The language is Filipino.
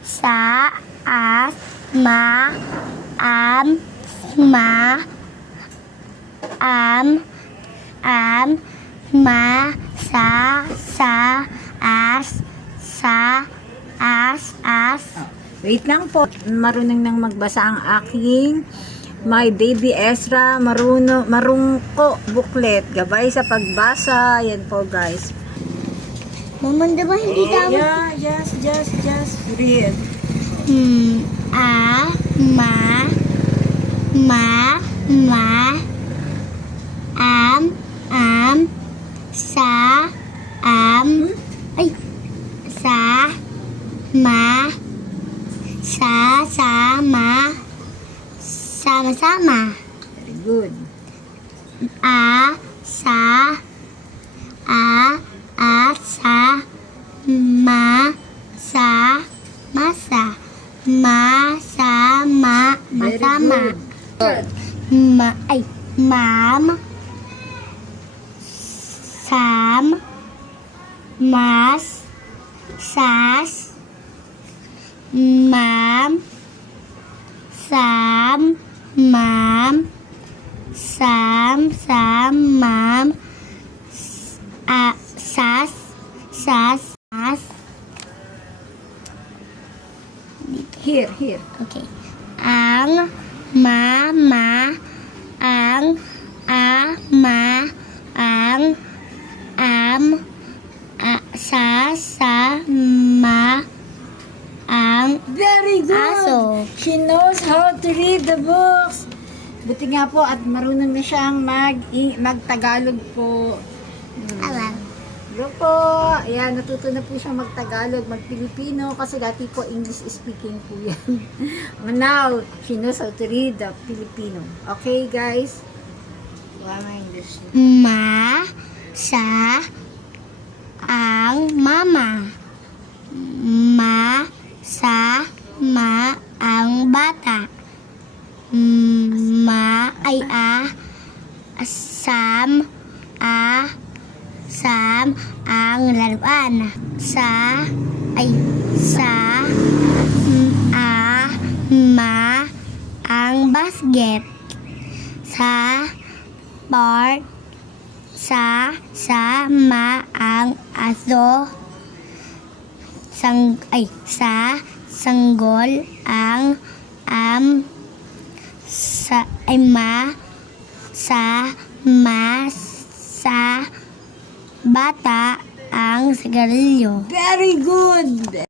sa, as, ma, ma, ma, sa, as, as. Wait lang po. Marunong nang magbasa ang aking My Baby Ezra Marungko booklet. Gabay sa pagbasa. Yan po, guys. Mama, diba hindi tama? Yeah, just read. Ma, sa, ay, sa, ma, sama, sama-sama. Very good. Sa, masa, masama, Very masama. good. Ma'am, sam, mas, sas, ma'am, sam, ma'am, ma'am, sas. Here. Okay. Ang mama, ang ama, ang sasama, ang Very good. aso. She knows how to read the books. Buti nga po at marunong na siyang mag-Tagalog po. Alam. Hello po. Ayan, natuto na po siyang mag-Tagalog, mag-Pilipino kasi dati po English speaking po yan. Now, she knows how to read the Filipino. Okay, guys? Wala English. Sa, ang mama. Sa, ang bata. Sam, ang laruan. Ma, ang basket. Ma, ang aso. Sanggol, ang sa bata, ang sigarilyo. Very good!